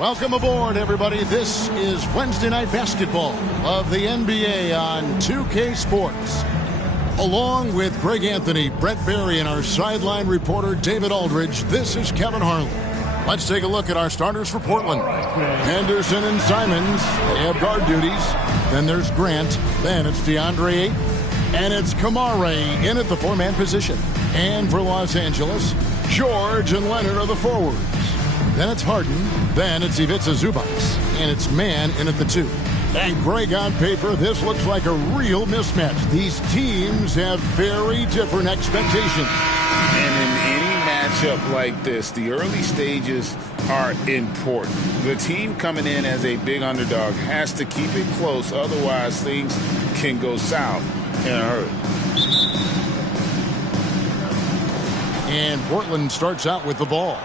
Welcome aboard, everybody. This is Wednesday Night Basketball of the NBA on 2K Sports. Along with Greg Anthony, Brett Barry, and our sideline reporter David Aldridge, this is Kevin Harlan. Let's take a look at our starters for Portland. Henderson and Simons, they have guard duties. Then there's Grant. Then it's DeAndre Ayton. And it's Kamare in at the four-man position. And for Los Angeles, George and Leonard are the forwards. Then it's Harden. Then it's Ivica Zubac. And it's Mann in at the two. And Greg, on paper, this looks like a real mismatch. These teams have very different expectations. And in any matchup like this, the early stages are important. The team coming in as a big underdog has to keep it close. Otherwise, things can go south in a hurry. And Portland starts out with the ball.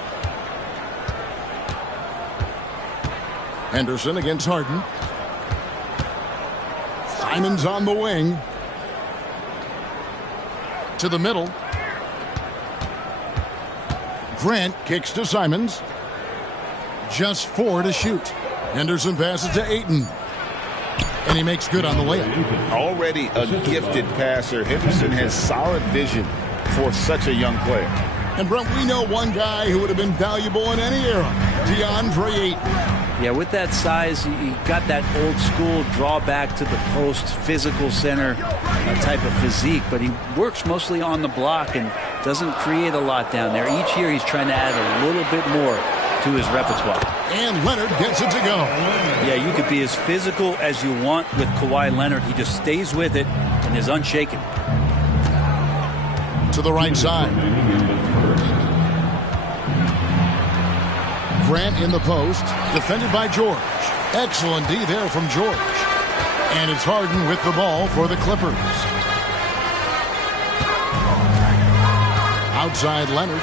Henderson against Harden. Simons on the wing. To the middle. Grant kicks to Simons. Just 4 to shoot. Henderson passes to Ayton. And he makes good on the layup. Already a gifted passer, Henderson has solid vision for such a young player. And Brent, we know one guy who would have been valuable in any era, DeAndre Ayton. Yeah, with that size, you got that old school draw back to the post, physical center type of physique, but he works mostly on the block and doesn't create a lot down there. Each year he's trying to add a little bit more to his repertoire. And Leonard gets it to go. Yeah, you could be as physical as you want with Kawhi Leonard. He just stays with it and is unshaken. To the right side. Grant in the post, defended by George. Excellent D there from George. And it's Harden with the ball for the Clippers. Outside Leonard.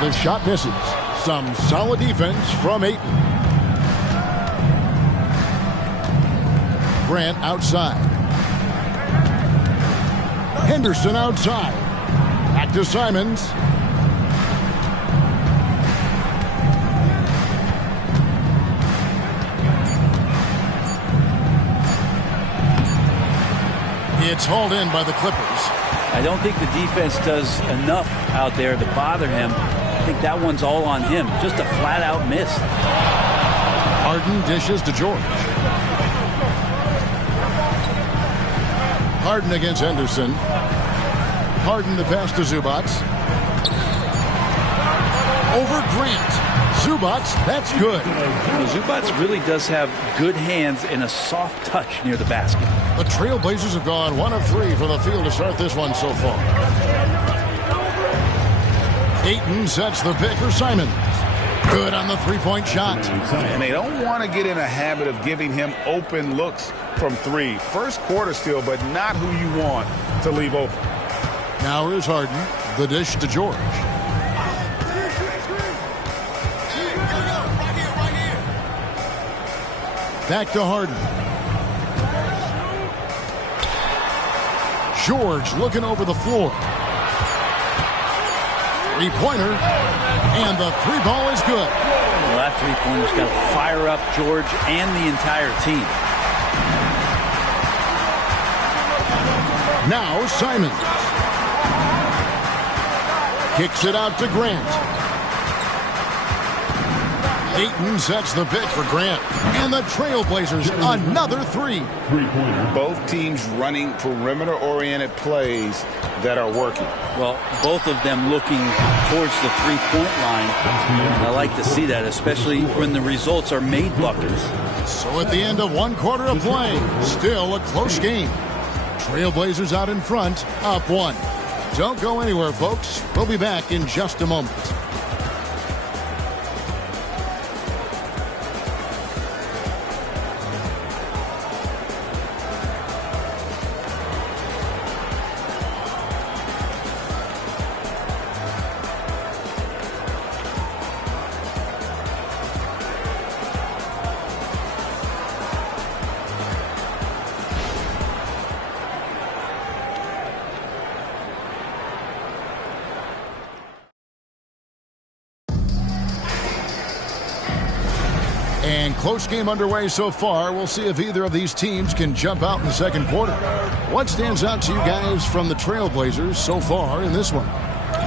The shot misses. Some solid defense from Ayton. Grant outside. Henderson outside. Back to Simons. It's hauled in by the Clippers. I don't think the defense does enough out there to bother him. I think that one's all on him. Just a flat-out miss. Harden dishes to George. Harden against Henderson. Harden the pass to Zubac. Over Grant. Zubac, that's good. Zubac really does have good hands and a soft touch near the basket. The Trailblazers have gone 1 of 3 from the field to start this one so far. Ayton sets the pick for Simons. Good on the three-point shot. And they don't want to get in a habit of giving him open looks from 3. First quarter still, but not who you want to leave open. Now here's Harden. The dish to George. Back to Harden. George looking over the floor. Three-pointer. And the three ball is good. Well, that three-pointer's got to fire up George and the entire team. Now Simons. Kicks it out to Grant. Ayton sets the pick for Grant. And the Trailblazers, another 3. Both teams running perimeter-oriented plays that are working. Well, both of them looking towards the three-point line. I like to see that, especially when the results are made buckets. So at the end of 1 quarter of play, still a close game. Trailblazers out in front, up 1. Don't go anywhere, folks. We'll be back in just a moment. And close game underway so far. We'll see if either of these teams can jump out in the second quarter. What stands out to you guys from the Trailblazers so far in this one?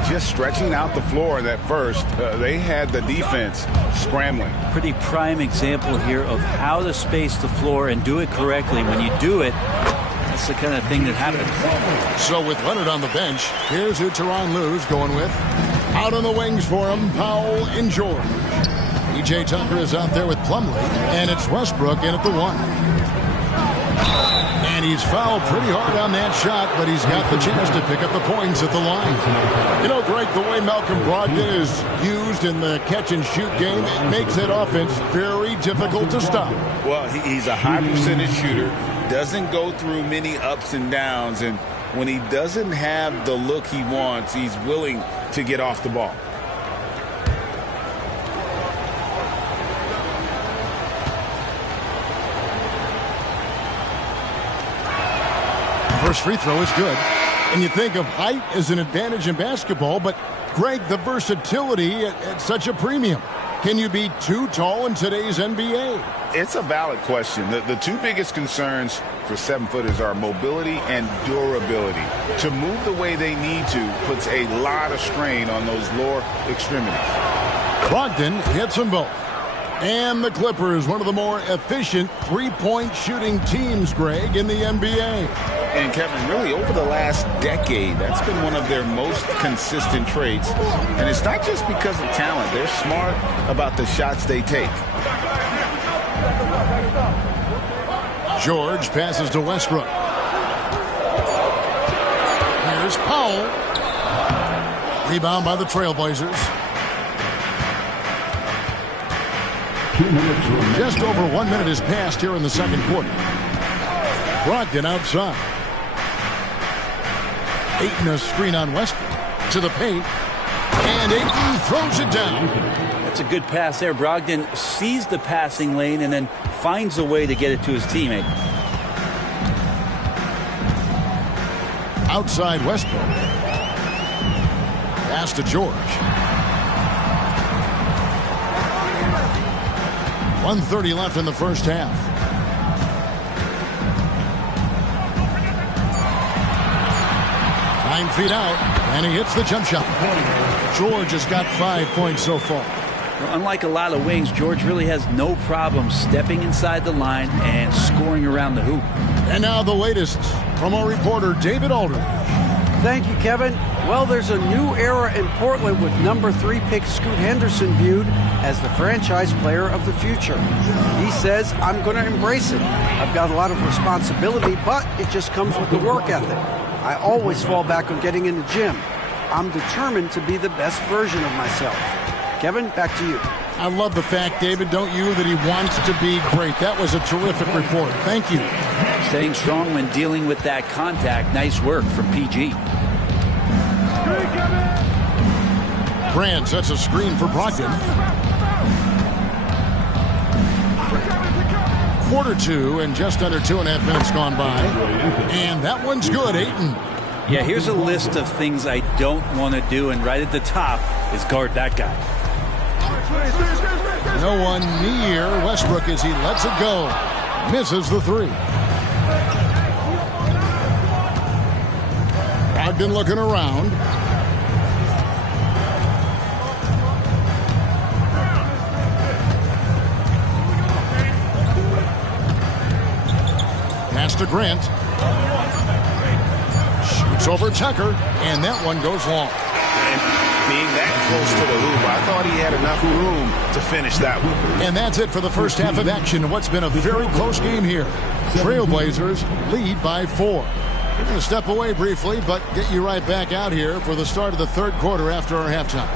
Just stretching out the floor at first. They had the defense scrambling. Pretty prime example here of how to space the floor and do it correctly. When you do it, that's the kind of thing that happens. So with Leonard on the bench, here's who Tyronn Lue's going with. Out on the wings for him, Powell and George. P.J. Tucker is out there with Plumlee, and it's Westbrook in at the 1. And he's fouled pretty hard on that shot, but he's got the chance to pick up the points at the line. You know, Greg, the way Malcolm Brogdon is used in the catch-and-shoot game, it makes that offense very difficult to stop. Well, he's a high percentage shooter, doesn't go through many ups and downs, and when he doesn't have the look he wants, he's willing to get off the ball. First free throw is good. And you think of height as an advantage in basketball, but Greg, the versatility at such a premium. Can you be too tall in today's NBA? It's a valid question. The two biggest concerns for 7-footers are mobility and durability. To move the way they need to puts a lot of strain on those lower extremities. Brogdon hits them both. And the Clippers, one of the more efficient three-point shooting teams, Greg, in the NBA. And Kevin, really over the last decade, that's been one of their most consistent traits. And it's not just because of talent. They're smart about the shots they take. George passes to Westbrook. Here's Powell. Rebound by the Trailblazers. Just over 1 minute has passed here in the second quarter. Brogdon outside. Ayton a screen on Westbrook to the paint. And Ayton throws it down. That's a good pass there. Brogdon sees the passing lane and then finds a way to get it to his teammate. Outside Westbrook. Pass to George. 1:30 left in the first half. Nine feet out, and he hits the jump shot. George has got 5 points so far. Well, unlike a lot of wings, George really has no problem stepping inside the line and scoring around the hoop. And now the latest from our reporter, David Aldridge. Thank you, Kevin. Well, there's a new era in Portland with number 3 pick Scoot Henderson viewed as the franchise player of the future. He says, I'm going to embrace it. I've got a lot of responsibility, but it just comes with the work ethic. I always fall back on getting in the gym. I'm determined to be the best version of myself. Kevin, back to you. I love the fact, David, don't you, that he wants to be great. That was a terrific report. Thank you. Staying strong when dealing with that contact. Nice work from PG. Grant sets a screen for Brogdon. Quarter 2 and just under 2.5 minutes gone by. And that one's good, Ayton. Yeah, here's a list of things I don't want to do, and right at the top is guard that guy. No one near Westbrook as he lets it go. Misses the 3. Brogdon looking around. Pass to Grant. Shoots over Tucker, and that one goes long. And being that close to the hoop, I thought he had enough room to finish that one. And that's it for the first half of action in what's been a very close game here. Trailblazers lead by 4. We're going to step away briefly, but get you right back out here for the start of the third quarter after our halftime.